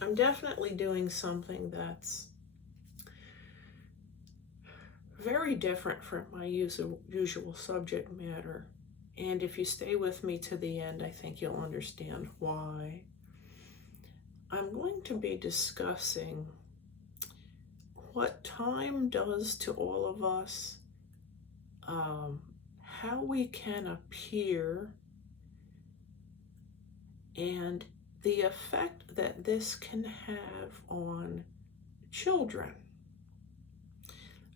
I'm definitely doing something that's very different from my usual subject matter. And if you stay with me to the end, I think you'll understand why. I'm going to be discussing what time does to all of us, how we can appear, and the effect that this can have on children.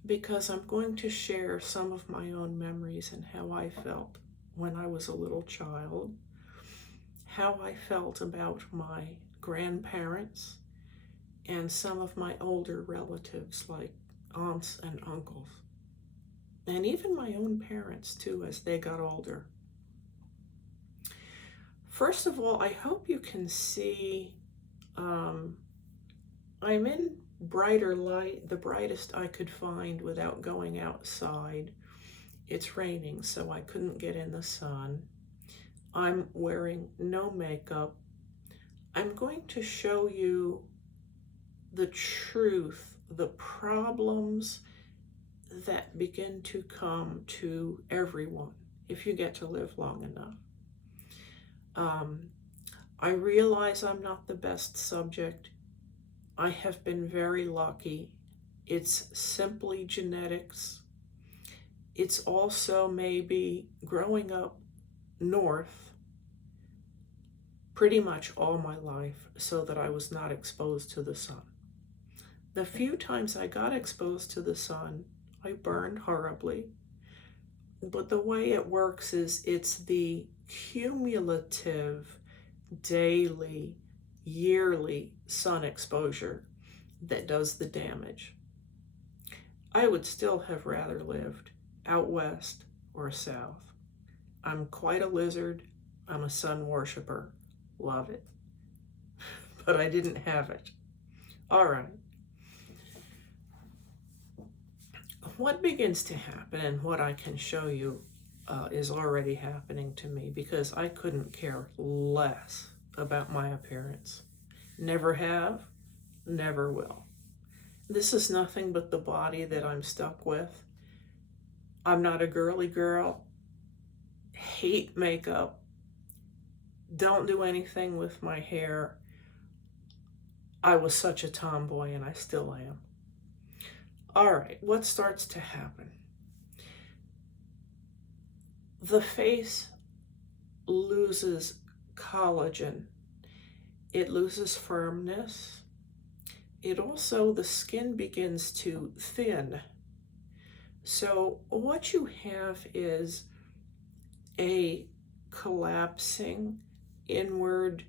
Because I'm going to share some of my own memories and how I felt when I was a little child, how I felt about my grandparents, and some of my older relatives like aunts and uncles, and even my own parents too as they got older. First of all, I hope you can see I'm in brighter light, the brightest I could find without going outside. It's raining, so I couldn't get in the sun. I'm wearing no makeup. I'm going to show you the truth, the problems that begin to come to everyone if you get to live long enough. I realize I'm not the best subject. I have been very lucky. It's simply genetics. It's also maybe growing up north pretty much all my life so that I was not exposed to the sun. The few times I got exposed to the sun, I burned horribly. But the way it works is it's the cumulative daily, yearly sun exposure that does the damage. I would still have rather lived out west or south. I'm quite a lizard. I'm a sun worshiper. Love it. But I didn't have it. All right. What begins to happen, and what I can show you is already happening to me, because I couldn't care less about my appearance. Never have, never will. This is nothing but the body that I'm stuck with. I'm not a girly girl. Hate makeup. Don't do anything with my hair. I was such a tomboy, and I still am. All right, what starts to happen? The face loses collagen. It loses firmness. It also, the skin begins to thin. So what you have is a collapsing inward,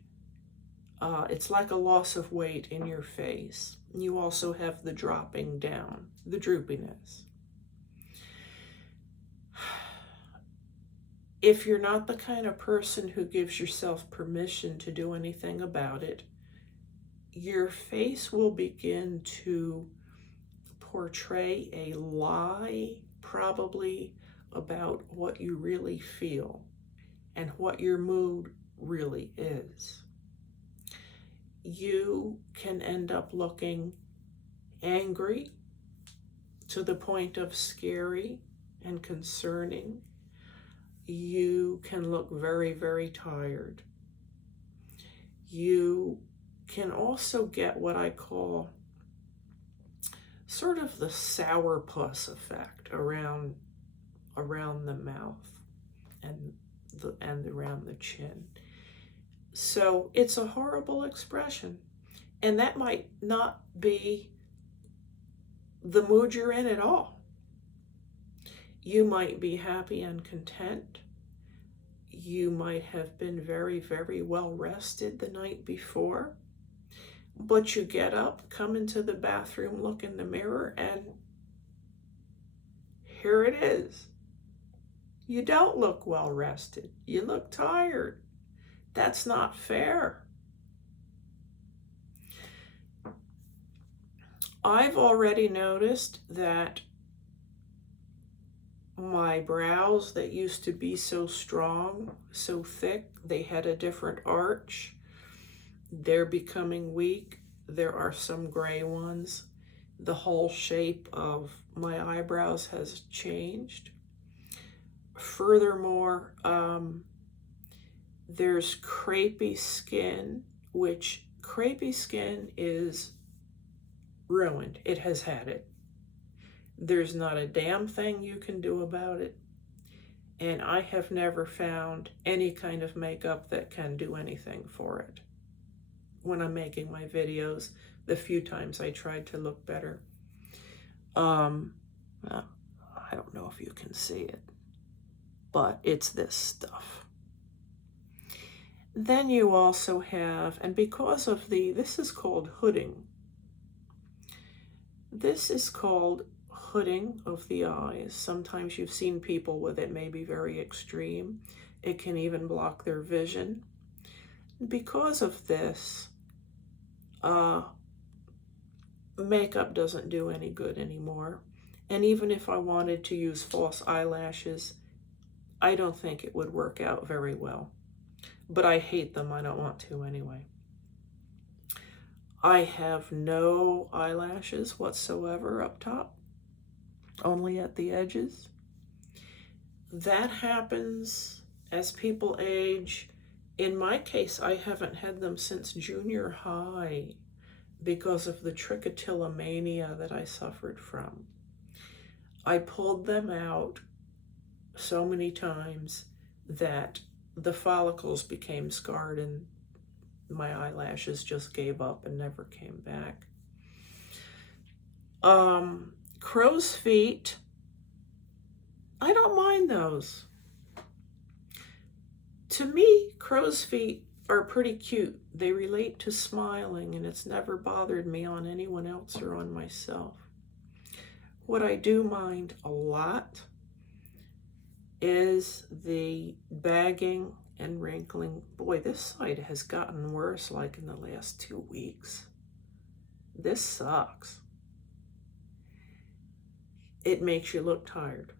it's like a loss of weight in your face. You also have the dropping down, the droopiness. If you're not the kind of person who gives yourself permission to do anything about it, your face will begin to portray a lie, probably, about what you really feel and what your mood really is. You can end up looking angry to the point of scary and concerning. You can look very, very tired. You can also get what I call sort of the sourpuss effect around the mouth and around the chin. So it's a horrible expression, and that might not be the mood you're in at all. You might be happy and content. You might have been very, very well rested the night before, but you get up, come into the bathroom, look in the mirror, and here it is. You don't look well rested. You look tired. That's not fair. I've already noticed that my brows that used to be so strong, so thick, they had a different arch. They're becoming weak. There are some gray ones. The whole shape of my eyebrows has changed. Furthermore, there's crepey skin, which crepey skin is ruined. It has had it. There's not a damn thing you can do about it. And I have never found any kind of makeup that can do anything for it. When I'm making my videos, the few times I tried to look better. I don't know if you can see it, but it's this stuff. Then you also have, and because of this is called hooding. This is called hooding of the eyes. Sometimes you've seen people with it, may be very extreme. It can even block their vision. Because of this, makeup doesn't do any good anymore. And even if I wanted to use false eyelashes, I don't think it would work out very well. But I hate them. I don't want to anyway. I have no eyelashes whatsoever up top, only at the edges. That happens as people age. In my case, I haven't had them since junior high because of the trichotillomania that I suffered from. I pulled them out so many times that the follicles became scarred and my eyelashes just gave up and never came back. Crow's feet, I don't mind those. To me, crow's feet are pretty cute. They relate to smiling, and it's never bothered me on anyone else or on myself. What I do mind a lot is the bagging and wrinkling. Boy, this side has gotten worse like in the last 2 weeks. This sucks. It makes you look tired.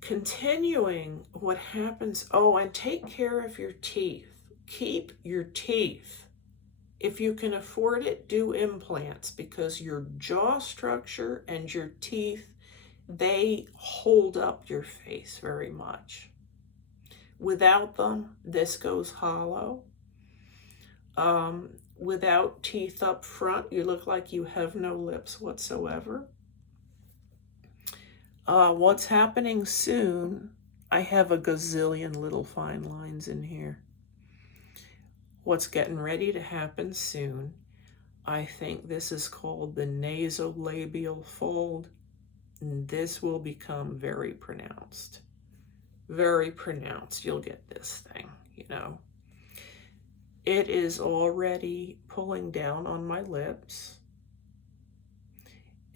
Continuing, what happens, and take care of your teeth. Keep your teeth. If you can afford it, do implants, because your jaw structure and your teeth, they hold up your face very much. Without them, this goes hollow. Without teeth up front, you look like you have no lips whatsoever. What's happening soon, I have a gazillion little fine lines in here. What's getting ready to happen soon, I think this is called the nasolabial fold. And this will become very pronounced. Very pronounced. You'll get this thing, It is already pulling down on my lips.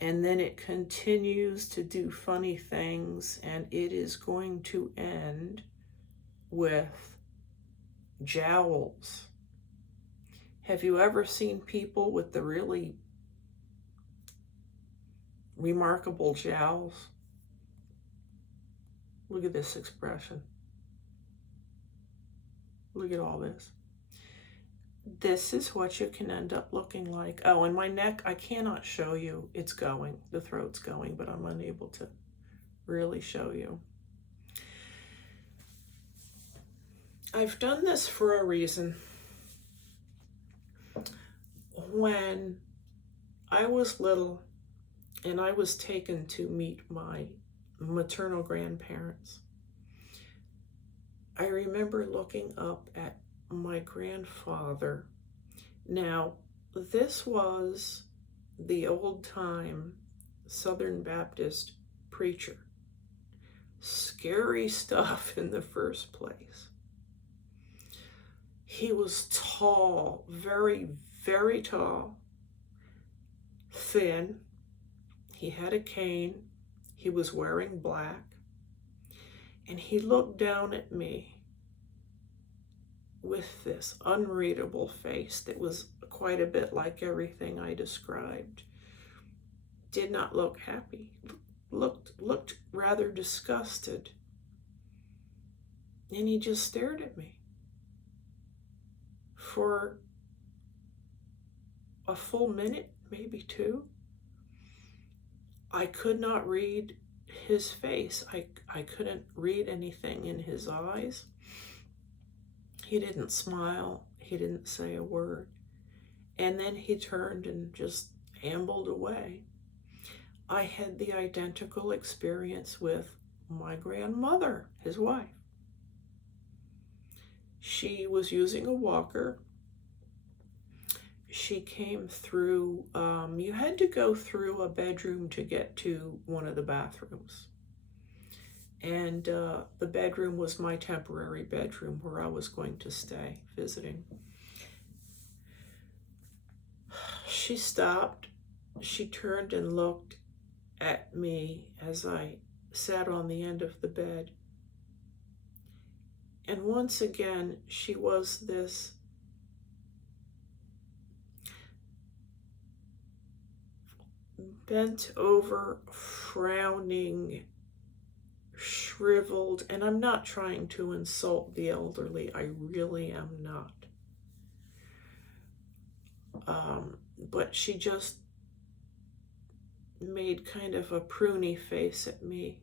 And then it continues to do funny things, and it is going to end with jowls. Have you ever seen people with the really remarkable jowls? Look at this expression. Look at all this. This is what you can end up looking like. Oh, and my neck, I cannot show you. It's going. The throat's going, but I'm unable to really show you. I've done this for a reason. When I was little and I was taken to meet my maternal grandparents, I remember looking up at my grandfather. Now, this was the old-time Southern Baptist preacher. Scary stuff in the first place. He was tall, very, very tall, thin. He had a cane. He was wearing black. And he looked down at me with this unreadable face that was quite a bit like everything I described. Did not look happy. Looked rather disgusted. And he just stared at me. for a full minute, maybe two. I could not read his face. I couldn't read anything in his eyes. He didn't smile. He didn't say a word. And then he turned and just ambled away. I had the identical experience with my grandmother, his wife. She was using a walker. She came through, you had to go through a bedroom to get to one of the bathrooms. And the bedroom was my temporary bedroom where I was going to stay visiting. She stopped. She turned and looked at me as I sat on the end of the bed. And once again, she was this bent over, frowning, shriveled, and I'm not trying to insult the elderly, I really am not. But she just made kind of a pruny face at me,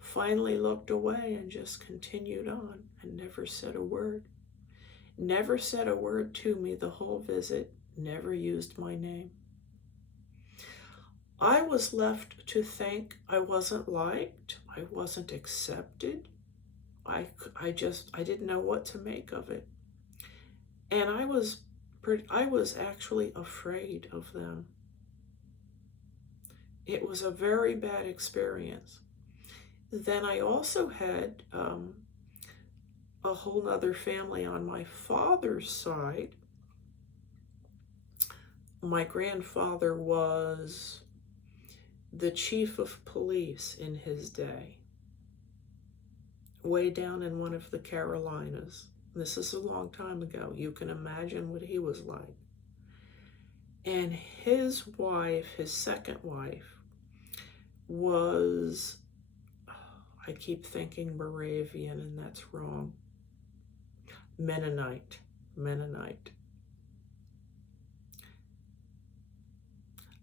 finally looked away and just continued on and never said a word. Never said a word to me the whole visit, never used my name. I was left to think I wasn't liked, I wasn't accepted. I didn't know what to make of it. And I was actually afraid of them. It was a very bad experience. Then I also had a whole nother family on my father's side. My grandfather was the chief of police in his day, way down in one of the Carolinas. This is a long time ago. You can imagine what he was like. And his wife, his second wife, was, I keep thinking Moravian, and that's wrong. Mennonite.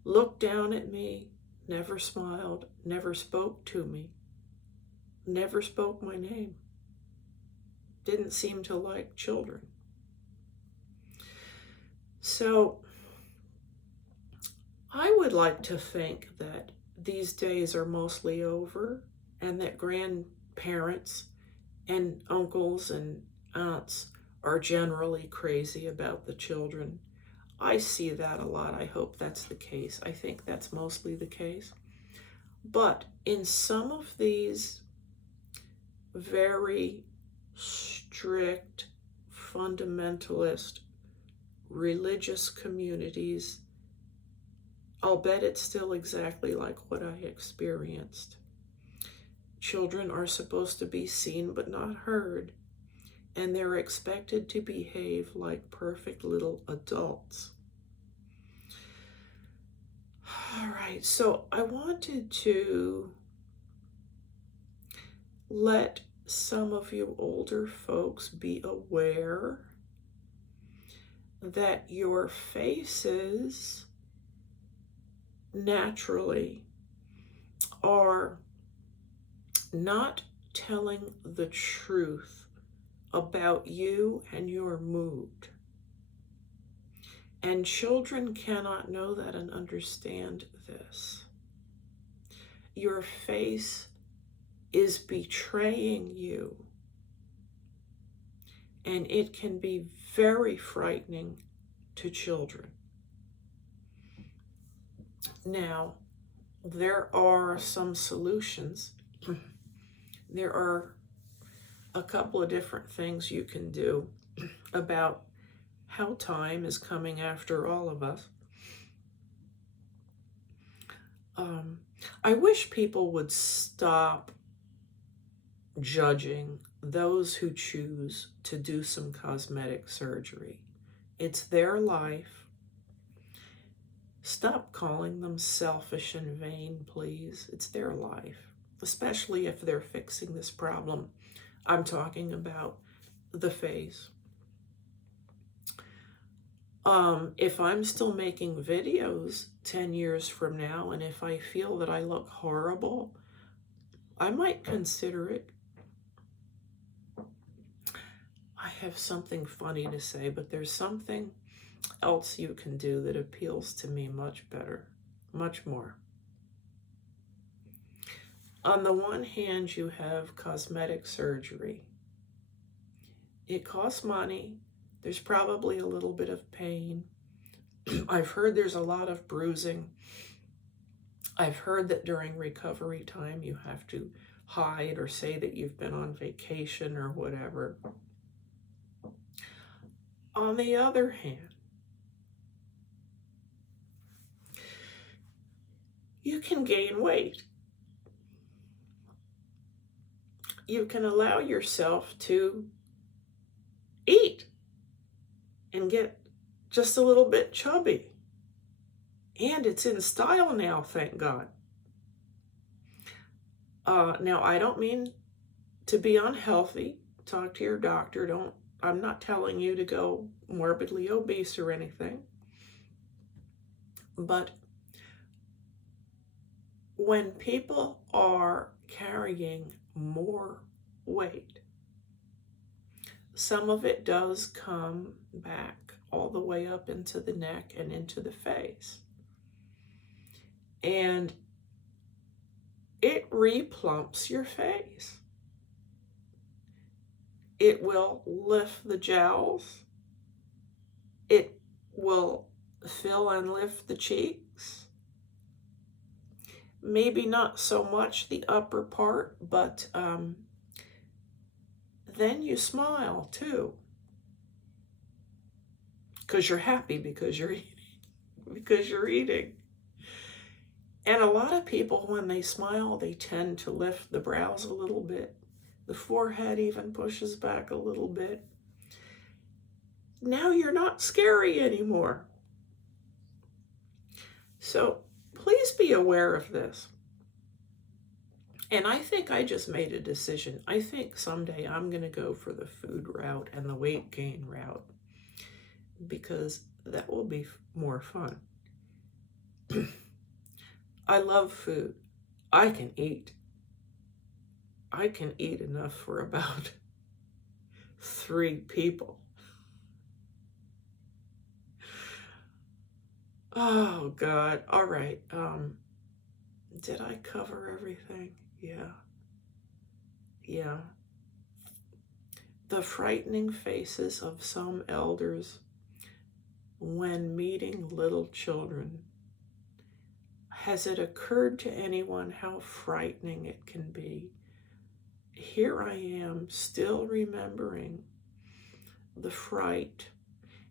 Looked down at me, never smiled, never spoke to me, never spoke my name. Didn't seem to like children. So I would like to think that these days are mostly over and that grandparents and uncles and aunts are generally crazy about the children. I see that a lot. I hope that's the case. I think that's mostly the case. But in some of these very strict, fundamentalist, religious communities, I'll bet it's still exactly like what I experienced. Children are supposed to be seen but not heard, and they're expected to behave like perfect little adults. All right, so I wanted to let some of you older folks be aware that your faces naturally are not telling the truth about you and your mood. And children cannot know that and understand this. Your face is betraying you, and it can be very frightening to children. Now, there are some solutions. There are a couple of different things you can do about how time is coming after all of us. I wish people would stop judging those who choose to do some cosmetic surgery. It's their life. Stop calling them selfish and vain, please. It's their life, especially if they're fixing this problem I'm talking about, the face. If I'm still making videos 10 years from now, and if I feel that I look horrible, I might consider it. I have something funny to say, but there's something else you can do that appeals to me much better, much more. On the one hand, you have cosmetic surgery. It costs money. There's probably a little bit of pain. I've heard there's a lot of bruising. I've heard that during recovery time you have to hide or say that you've been on vacation or whatever. On the other hand, you can gain weight. You can allow yourself to eat and get just a little bit chubby. And it's in style now, thank God. Now, I don't mean to be unhealthy. Talk to your doctor. I'm not telling you to go morbidly obese or anything. But when people are carrying more weight, some of it does come back all the way up into the neck and into the face. And it replumps your face. It will lift the jowls. It will fill and lift the cheeks. Maybe not so much the upper part, but then you smile too. Because you're happy, because you're eating. Because you're eating. And a lot of people, when they smile, they tend to lift the brows a little bit. The forehead even pushes back a little bit. Now you're not scary anymore. So please be aware of this. And I think I just made a decision. I think someday I'm going to go for the food route and the weight gain route, because that will be more fun. I love food. I can eat. I can eat enough for about 3 people. Oh, God. All right. Did I cover everything? Yeah. Yeah. The frightening faces of some elders when meeting little children. Has it occurred to anyone how frightening it can be? Here I am, still remembering the fright.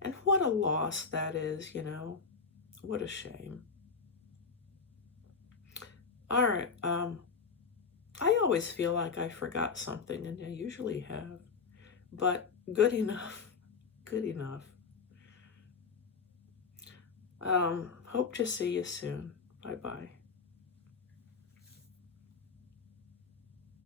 And what a loss that is, you know. What a shame. All right. I always feel like I forgot something, and I usually have. But good enough. Good enough. Hope to see you soon. Bye-bye.